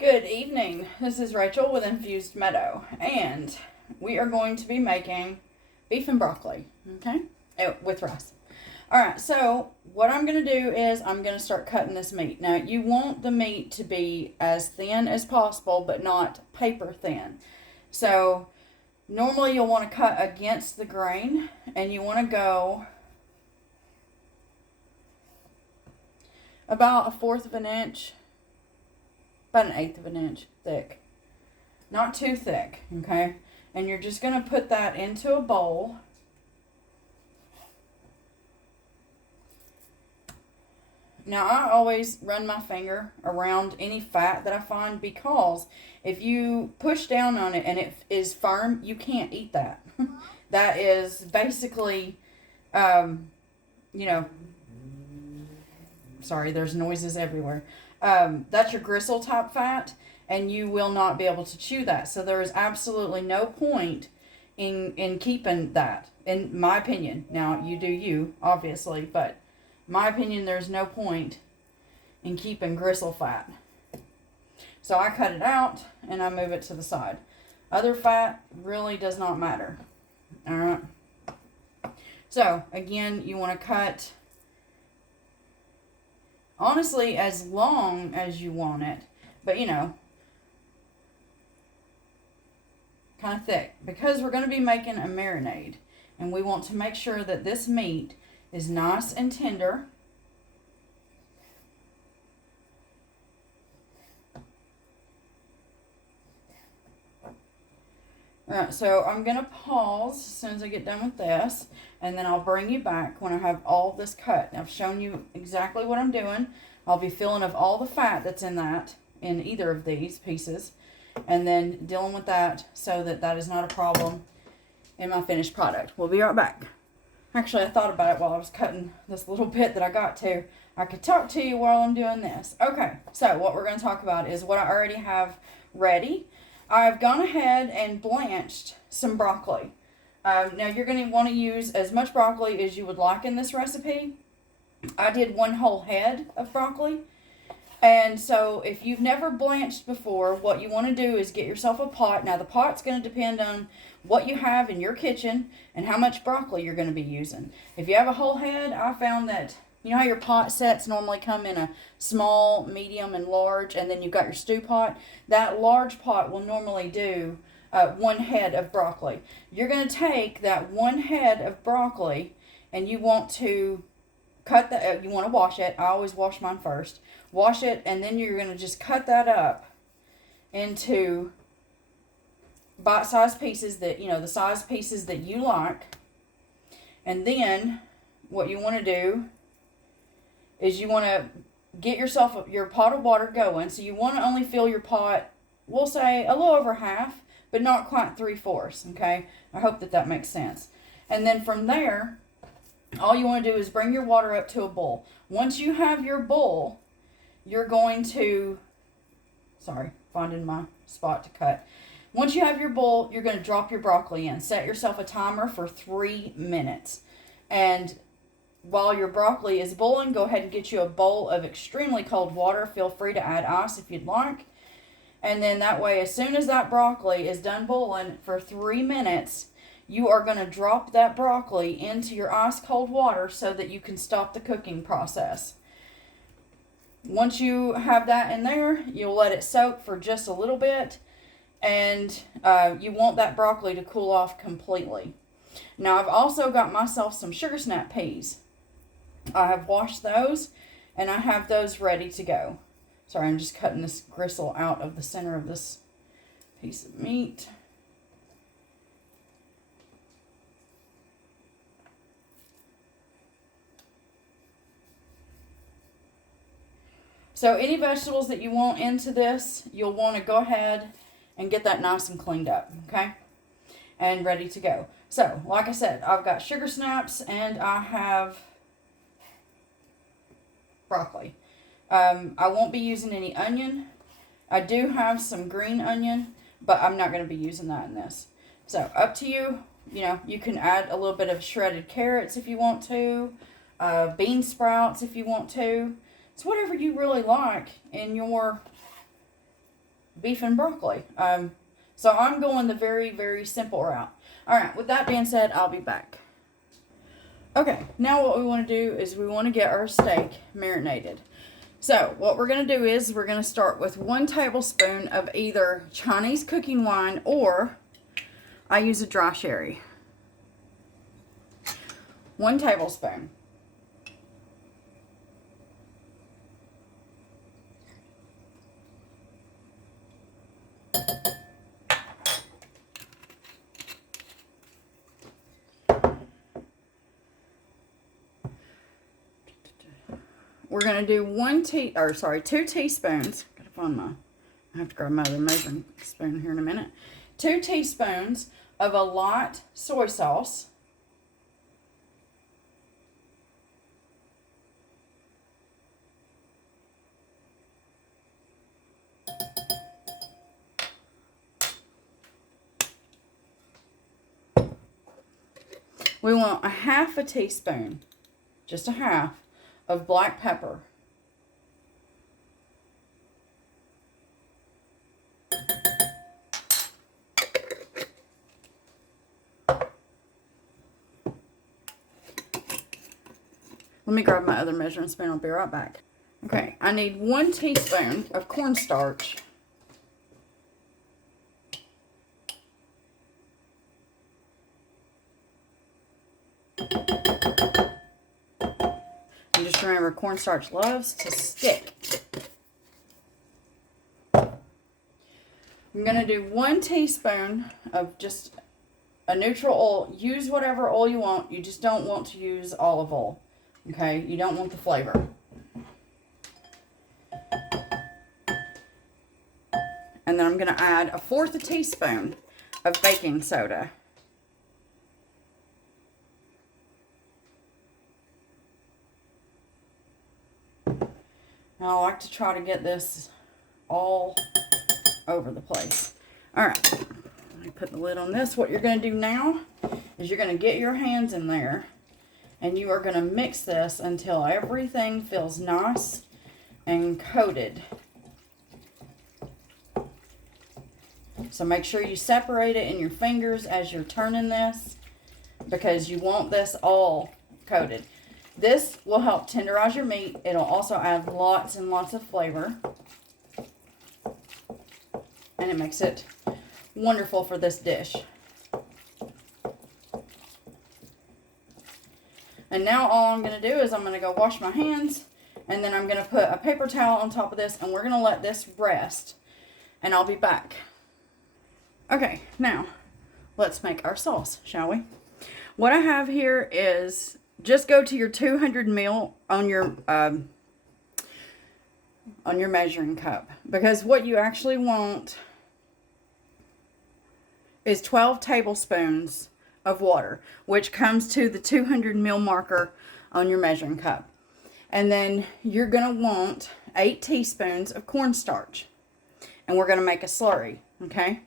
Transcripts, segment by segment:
Good evening. This is Rachel with Infused Meadow, and we are going to be making beef and broccoli, okay, with rice. All right, so what I'm going to do is I'm going to start cutting this meat. Now, you want the meat to be as thin as possible, but not paper thin. So, normally you'll want to cut against the grain, and you want to go about a fourth of an inch, about an eighth of an inch thick. Not too thick, okay? And you're just going to put that into a bowl. Now, I always run my finger around any fat that I find, because if you push down on it and it is firm, you can't eat that. That is basically, you know, sorry, there's noises everywhere. That's your gristle type fat, and you will not be able to chew that. So there is absolutely no point in keeping that, in my opinion. Now, you do you, obviously, but my opinion, there's no point in keeping gristle fat. So I cut it out and I move it to the side. Other fat really does not matter. All right. So again, you want to cut, honestly, as long as you want it, but you know, kind of thick, because we're going to be making a marinade, and we want to make sure that this meat is nice and tender. Alright, so I'm going to pause as soon as I get done with this, and then I'll bring you back when I have all this cut. I've shown you exactly what I'm doing. I'll be filling of all the fat that's in either of these pieces, and then dealing with that so that that is not a problem in my finished product. We'll be right back. Actually, I thought about it while I was cutting this little bit that I got to. I could talk to you while I'm doing this. Okay, so what we're going to talk about is what I already have ready. I've gone ahead and blanched some broccoli. Now, you're going to want to use as much broccoli as you would like in this recipe. I did one whole head of broccoli. And so if you've never blanched before, what you want to do is get yourself a pot. Now, the pot's going to depend on what you have in your kitchen and how much broccoli you're going to be using. If you have a whole head, I found that, you know how your pot sets normally come in a small, medium, and large, and then you've got your stew pot? That large pot will normally do one head of broccoli. You're going to take that one head of broccoli, and you want to you want to wash it. I always wash mine first. Wash it, and then you're going to just cut that up into bite-sized pieces that, you know, the size pieces that you like. And then what you want to do is you want to get yourself your pot of water going. So you want to only fill your pot, we'll say a little over half, but not quite 3/4, okay? I hope that makes sense. And then from there, all you want to do is bring your water up to a boil. Once you have your boil, you're going to, finding my spot to cut. Once you have your bowl, you're going to drop your broccoli in. Set yourself a timer for 3 minutes. And while your broccoli is boiling, go ahead and get you a bowl of extremely cold water. Feel free to add ice if you'd like. And then that way, as soon as that broccoli is done boiling for 3 minutes, you are going to drop that broccoli into your ice cold water so that you can stop the cooking process. Once you have that in there, you'll let it soak for just a little bit, and you want that broccoli to cool off completely. Now, I've also got myself some sugar snap peas. I have washed those, and I have those ready to go. Sorry, I'm just cutting this gristle out of the center of this piece of meat. So any vegetables that you want into this, you'll want to go ahead and get that nice and cleaned up, okay? And ready to go. So, like I said, I've got sugar snaps and I have broccoli. I won't be using any onion. I do have some green onion, but I'm not going to be using that in this. So, up to you. You know, you can add a little bit of shredded carrots if you want to, bean sprouts if you want to. It's whatever you really like in your beef and broccoli. So I'm going the very, very simple route. All right, with that being said, I'll be back. Okay, now what we want to do is we want to get our steak marinated. So what we're going to do is we're going to start with 1 tablespoon of either Chinese cooking wine, or I use a dry sherry. 1 tablespoon. We're going to do 2 teaspoons. Gotta find my, I have to grab my other measuring spoon here in a minute. 2 teaspoons of a light soy sauce. We want a half a teaspoon, just a half, of black pepper. Let me grab my other measuring spoon. I'll be right back. Okay, I need 1 teaspoon of cornstarch. And just remember, cornstarch loves to stick. I'm going to do 1 teaspoon of just a neutral oil. Use whatever oil you want. You just don't want to use olive oil. Okay? You don't want the flavor. And then I'm going to add 1/4 teaspoon of baking soda. Now, I like to try to get this all over the place. All right, let me put the lid on this. What you're going to do now is you're going to get your hands in there, and you are going to mix this until everything feels nice and coated. So make sure you separate it in your fingers as you're turning this, because you want this all coated. This will help tenderize your meat. It'll also add lots and lots of flavor. And it makes it wonderful for this dish. And now all I'm going to do is I'm going to go wash my hands. And then I'm going to put a paper towel on top of this. And we're going to let this rest. And I'll be back. Okay, now let's make our sauce, shall we? What I have here is, just go to your 200 ml on your measuring cup, because what you actually want is 12 tablespoons of water, which comes to the 200 ml marker on your measuring cup. And then you're going to want 8 teaspoons of cornstarch, and we're going to make a slurry, okay?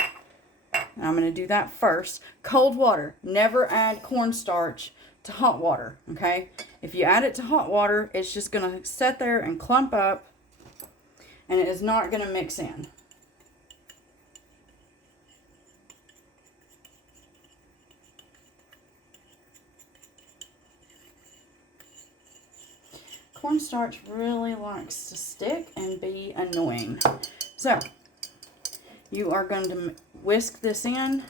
And I'm going to do that first. Cold water. Never add cornstarch to hot water, okay? If you add it to hot water, it's just going to sit there and clump up, and it is not going to mix in. Cornstarch really likes to stick and be annoying. So, you are going to whisk this in.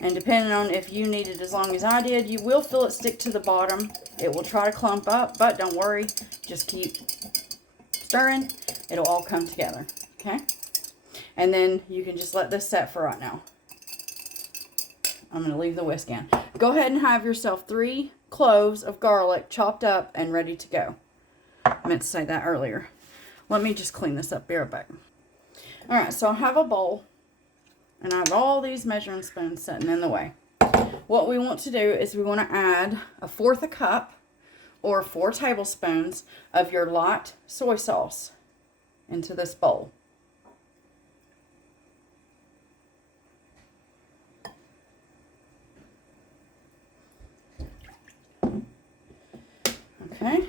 And depending on if you need it as long as I did, you will feel it stick to the bottom. It will try to clump up, but don't worry. Just keep stirring. It'll all come together, okay? And then you can just let this set for right now. I'm going to leave the whisk in. Go ahead and have yourself 3 cloves of garlic chopped up and ready to go. I meant to say that earlier. Let me just clean this up. Be right back. Alright, so I have a bowl. And I have all these measuring spoons sitting in the way. What we want to do is we want to add 1/4 cup or 4 tablespoons of your light soy sauce into this bowl. Okay.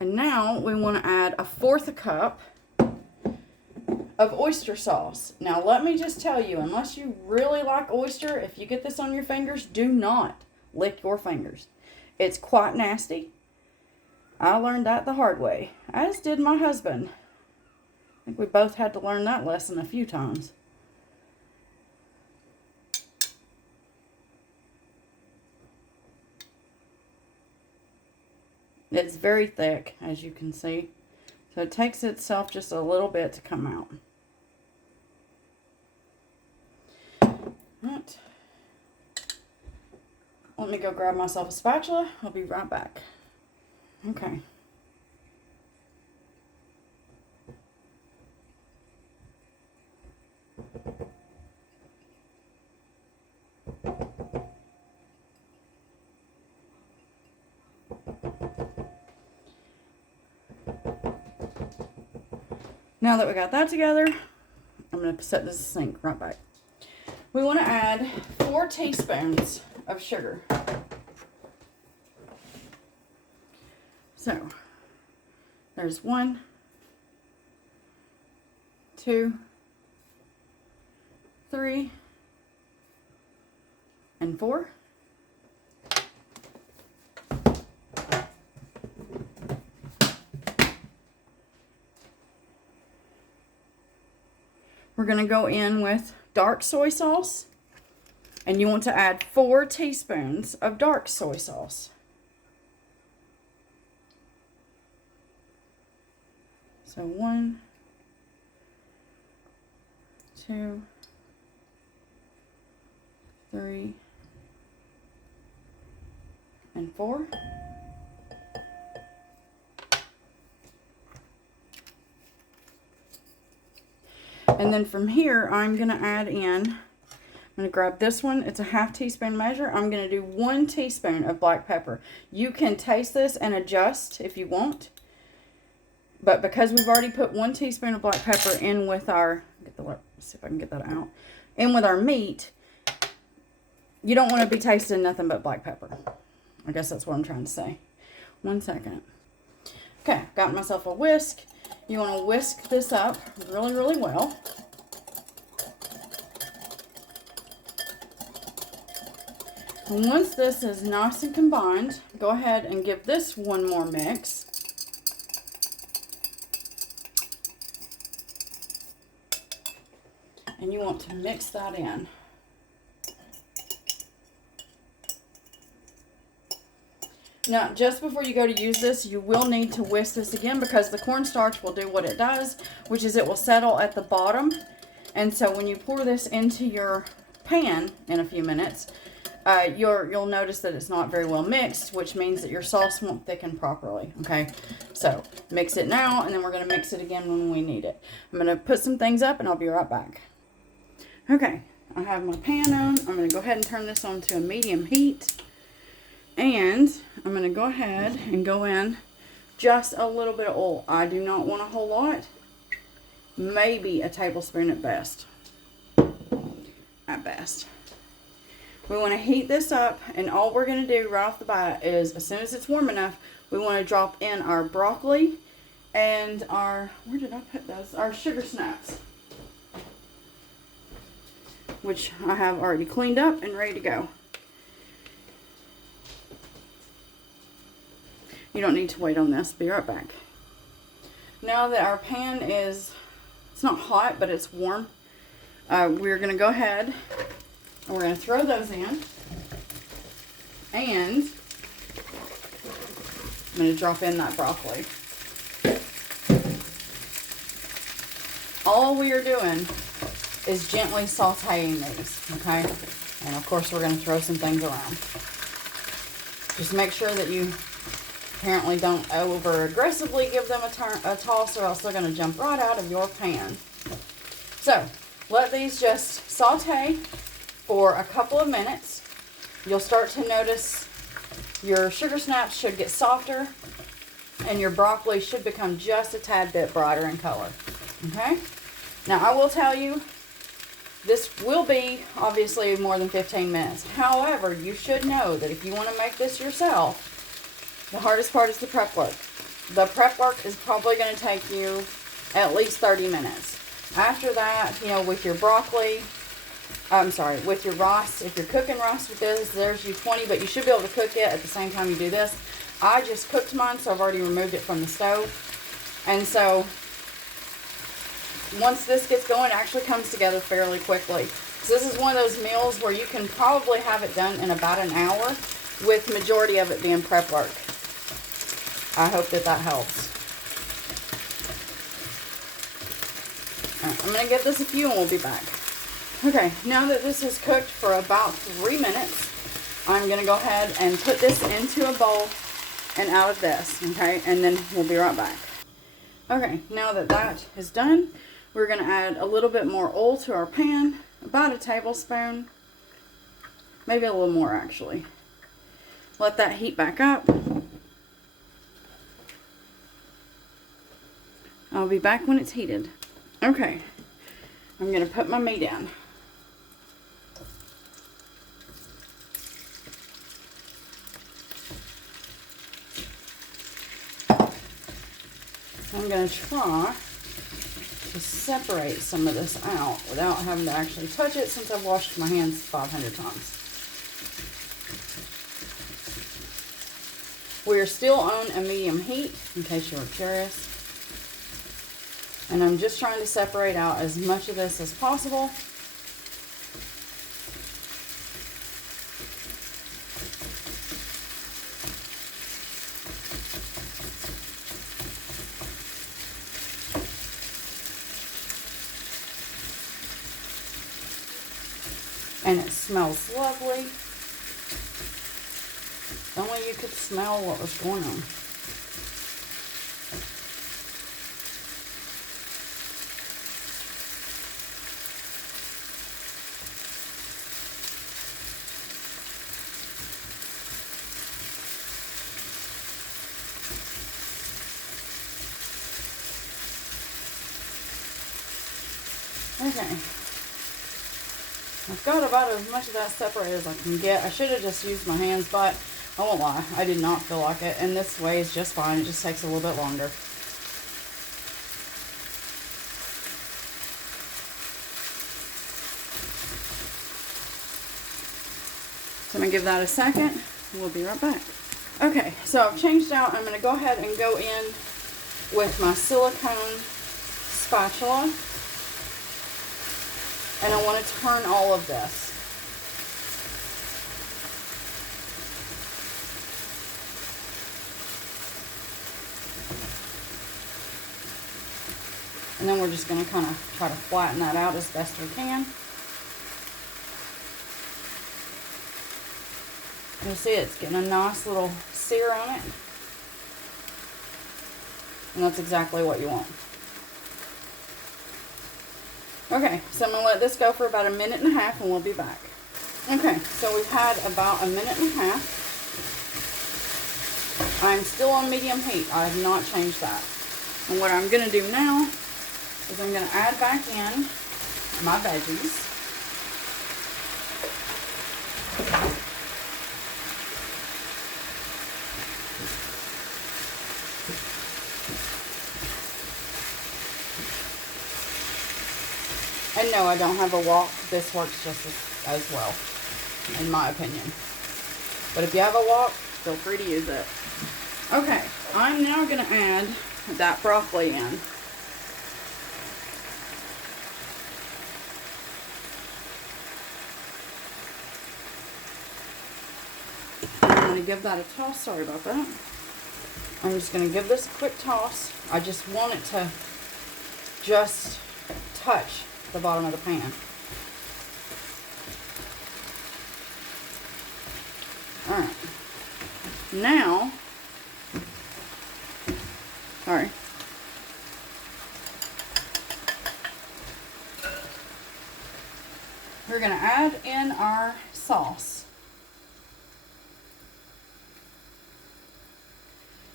And now we want to add 1/4 cup of oyster sauce. Now, let me just tell you, unless you really like oyster, if you get this on your fingers, do not lick your fingers. It's quite nasty. I learned that the hard way, as did my husband. I think we both had to learn that lesson a few times. It's very thick, as you can see. So it takes itself just a little bit to come out. Right. Let me go grab myself a spatula. I'll be right back. Okay. Now that we got that together, I'm going to set this sink right back. We want to add 4 teaspoons of sugar. So, there's 1, 2, 3, and 4. We're going to go in with dark soy sauce, and you want to add 4 teaspoons of dark soy sauce. So 1, 2, 3, and 4. And then from here, I'm going to add in, I'm going to grab this one. It's a ½ teaspoon measure. I'm going to do 1 teaspoon of black pepper. You can taste this and adjust if you want. But because we've already put 1 teaspoon of black pepper in with our, let's see if I can get that out, in with our meat, you don't want to be tasting nothing but black pepper. I guess that's what I'm trying to say. 1 second. Okay, got myself a whisk. You want to whisk this up really, really well. And once this is nice and combined, go ahead and give this one more mix. And you want to mix that in. Now, just before you go to use this, you will need to whisk this again because the cornstarch will do what it does, which is it will settle at the bottom. And so when you pour this into your pan in a few minutes, you'll notice that it's not very well mixed, which means that your sauce won't thicken properly, okay? So mix it now, and then we're going to mix it again when we need it. I'm going to put some things up, and I'll be right back. Okay, I have my pan on. I'm going to go ahead and turn this on to a medium heat. And I'm going to go ahead and go in just a little bit of oil. I do not want a whole lot. Maybe a tablespoon at best. At best. We want to heat this up, and all we're going to do right off the bat is, as soon as it's warm enough, we want to drop in our broccoli and our, where did I put those? Our sugar snaps, which I have already cleaned up and ready to go. You don't need to wait on this. Be right back. Now that our pan is, it's not hot, but it's warm, we're going to go ahead and we're going to throw those in. And I'm going to drop in that broccoli. All we are doing is gently sauteing these, okay? And of course, we're going to throw some things around. Just make sure that you apparently don't over aggressively give them a toss, or else they're going to jump right out of your pan. So let these just saute for a couple of minutes. You'll start to notice your sugar snaps should get softer, and your broccoli should become just a tad bit brighter in color. Okay? Now I will tell you, this will be obviously more than 15 minutes. However, you should know that if you want to make this yourself, the hardest part is the prep work. The prep work is probably going to take you at least 30 minutes. After that, you know, with your broccoli, I'm sorry, with your rice, if you're cooking rice with this, there's your 20, but you should be able to cook it at the same time you do this. I just cooked mine, so I've already removed it from the stove. And so, once this gets going, it actually comes together fairly quickly. So this is one of those meals where you can probably have it done in about an hour, with majority of it being prep work. I hope that that helps. Alright, I'm going to give this a few and we'll be back. Okay, now that this is cooked for about 3 minutes, I'm going to go ahead and put this into a bowl and out of this, okay? And then we'll be right back. Okay, now that that is done, we're going to add a little bit more oil to our pan, about a tablespoon, maybe a little more actually. Let that heat back up. I'll be back when it's heated. Okay, I'm going to put my meat in. I'm going to try to separate some of this out without having to actually touch it, since I've washed my hands 500 times. We're still on a medium heat, in case you were curious. And I'm just trying to separate out as much of this as possible. And it smells lovely. If only you could smell what was going on. Okay. I've got about as much of that separated as I can get. I should have just used my hands, but I won't lie, I did not feel like it. And this way is just fine. It just takes a little bit longer. So I'm going to give that a second. We'll be right back. Okay, so I've changed out. I'm going to go ahead and go in with my silicone spatula. And I want to turn all of this. And then we're just going to kind of try to flatten that out as best we can. You'll see it's getting a nice little sear on it. And that's exactly what you want. Okay, so I'm going to let this go for about 1.5 minutes and we'll be back. Okay, so we've had about 1.5 minutes. I'm still on medium heat. I have not changed that. And what I'm going to do now is I'm going to add back in my veggies. And no, I don't have a wok. This works just as well, in my opinion. But if you have a wok, feel free to use it. Okay, I'm now going to add that broccoli in. I'm going to give that a toss. Sorry about that. I'm just going to give this a quick toss. I just want it to just touch the bottom of the pan. Alright. Now, sorry. We're going to add in our sauce.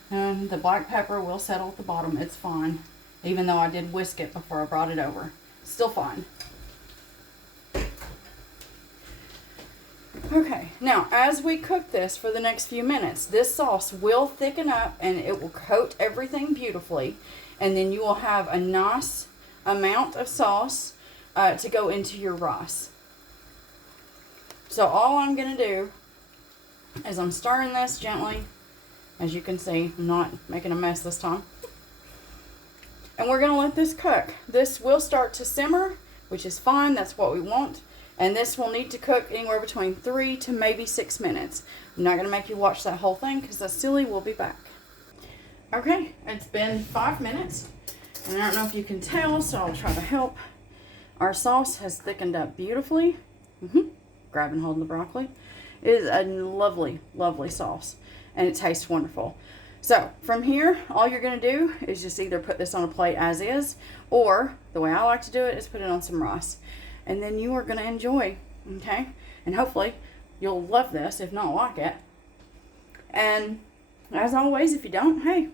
And the black pepper will settle at the bottom. It's fine. Even though I did whisk it before I brought it over. Still fine. Okay, now as we cook this for the next few minutes, this sauce will thicken up and it will coat everything beautifully. And then you will have a nice amount of sauce to go into your rice. So all I'm going to do is I'm stirring this gently. As you can see, I'm not making a mess this time. And we're going to let this cook. This will start to simmer, which is fine. That's what we want. And this will need to cook anywhere between 3 to maybe 6 minutes. I'm not going to make you watch that whole thing because that's silly. We'll be back. Okay, it's been 5 minutes. And I don't know if you can tell, so I'll try to help. Our sauce has thickened up beautifully. Grab and hold the broccoli. It is a lovely, lovely sauce. And it tastes wonderful. So from here, all you're going to do is just either put this on a plate as is, or the way I like to do it is put it on some rice. And then you are going to enjoy, okay? And hopefully you'll love this, if not like it. And as always, if you don't, hey,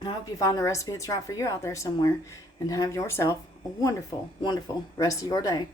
I hope you find the recipe that's right for you out there somewhere, and have yourself a wonderful, wonderful rest of your day.